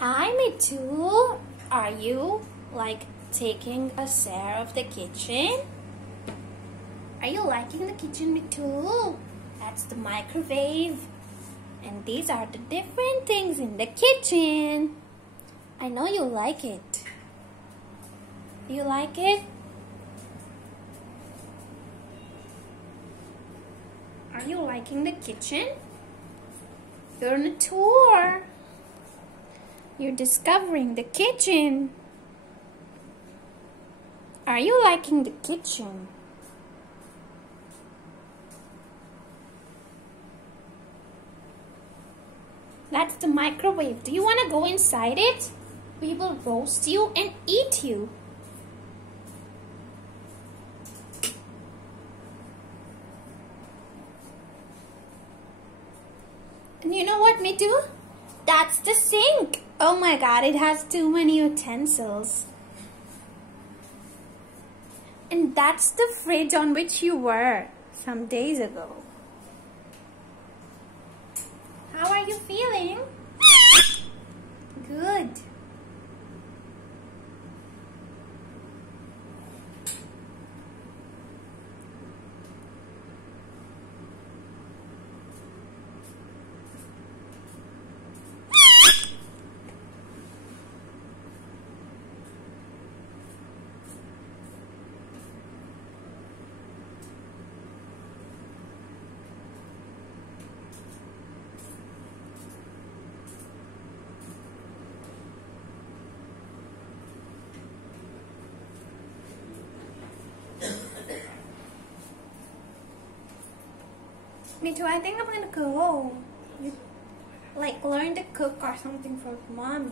Hi, Mithu. Are you taking a share of the kitchen? Are you liking the kitchen, Mithu? That's the microwave. And these are the different things in the kitchen. I know you like it. You like it? Are you liking the kitchen? You're on a tour. You're discovering the kitchen. Are you liking the kitchen? That's the microwave. Do you want to go inside it? We will roast you and eat you. And you know what, Mithu? That's the sink. Oh my God, it has too many utensils. And that's the fridge on which you were some days ago. How are you feeling? Good. Mithu, I think I'm gonna go. Learn to cook or something for mommy.